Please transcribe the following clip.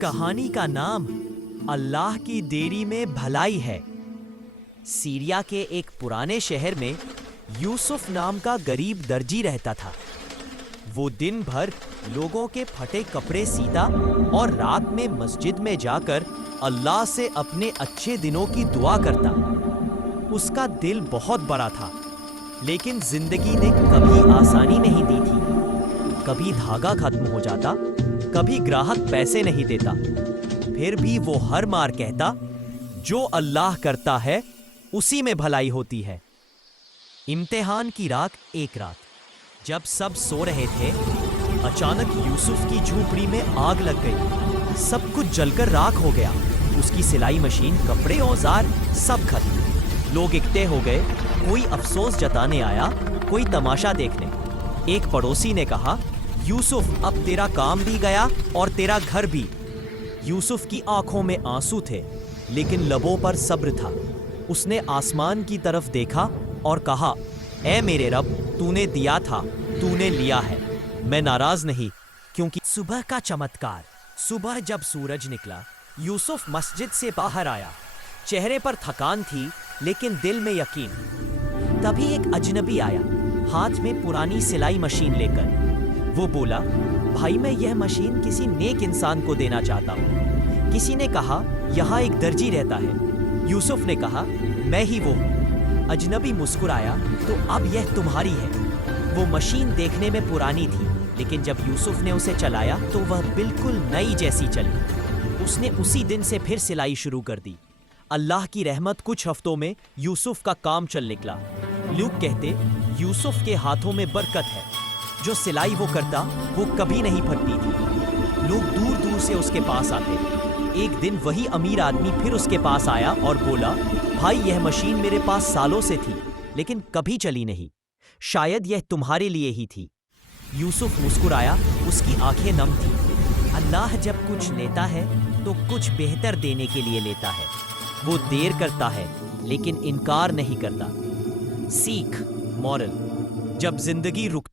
کہانی کا نام اللہ کی دیری میں بھلائی ہے۔ سیریا کے ایک پرانے شہر میں یوسف نام کا غریب درجی رہتا تھا۔ وہ دن بھر لوگوں کے پھٹے کپڑے سیتا اور رات میں مسجد میں جا کر اللہ سے اپنے اچھے دنوں کی دعا کرتا۔ اس کا دل بہت بڑا تھا، لیکن زندگی نے کبھی آسانی نہیں دی تھی۔ کبھی دھاگا ختم ہو جاتا، کبھی گراہک پیسے نہیں دیتا۔ پھر بھی وہ ہر بار کہتا، جو اللہ کرتا ہے اسی میں بھلائی ہوتی ہے۔ امتحان کی ایک رات جب سب سو رہے تھے، اچانک یوسف کی جھونپڑی میں آگ لگ گئی۔ سب کچھ جل کر راکھ ہو گیا۔ اس کی سلائی مشین، کپڑے، اوزار سب ختم۔ لوگ اکٹھے ہو گئے، کوئی افسوس جتانے آیا، کوئی تماشا دیکھنے۔ ایک پڑوسی نے کہا، یوسف اب تیرا کام بھی گیا اور تیرا گھر بھی۔ یوسف کی آنکھوں میں آنسو تھے، لیکن لبوں پر صبر تھا۔ اس نے آسمان کی طرف دیکھا اور کہا، اے میرے رب، تو نے دیا تھا، تو نے لیا ہے، میں ناراض نہیں۔ کیونکہ صبح کا چمتکار۔ صبح جب سورج نکلا، یوسف مسجد سے باہر آیا۔ چہرے پر تھکان تھی، لیکن دل میں یقین۔ تبھی ایک اجنبی آیا، ہاتھ میں پرانی سلائی مشین لے کر۔ وہ بولا، بھائی میں یہ مشین کسی نیک انسان کو دینا چاہتا ہوں۔ کسی نے کہا، یہاں ایک درجی رہتا ہے۔ یوسف نے کہا، میں ہی وہ ہوں۔ اجنبی مسکرایا، تو اب یہ تمہاری ہے۔ وہ مشین دیکھنے میں پرانی تھی، لیکن جب یوسف نے اسے چلایا تو وہ بالکل نئی جیسی چلی۔ اس نے اسی دن سے پھر سلائی شروع کر دی۔ اللہ کی رحمت کچھ ہفتوں میں یوسف کا کام چل نکلا۔ لوگ کہتے، یوسف کے ہاتھوں میں برکت ہے۔ جو سلائی وہ کرتا وہ کبھی نہیں پھٹتی تھی۔ لوگ دور دور سے اس کے پاس آتے۔ ایک دن وہی امیر آدمی پھر اس کے پاس آیا اور بولا، بھائی یہ مشین میرے پاس سالوں سے تھی، لیکن کبھی چلی نہیں۔ شاید یہ تمہارے لیے ہی تھی۔ یوسف مسکرایا، اس کی آنکھیں نم تھی۔ اللہ جب کچھ لیتا ہے تو کچھ بہتر دینے کے لیے لیتا ہے۔ وہ دیر کرتا ہے لیکن انکار نہیں کرتا۔ سیکھ، مورل: جب زندگی رکتی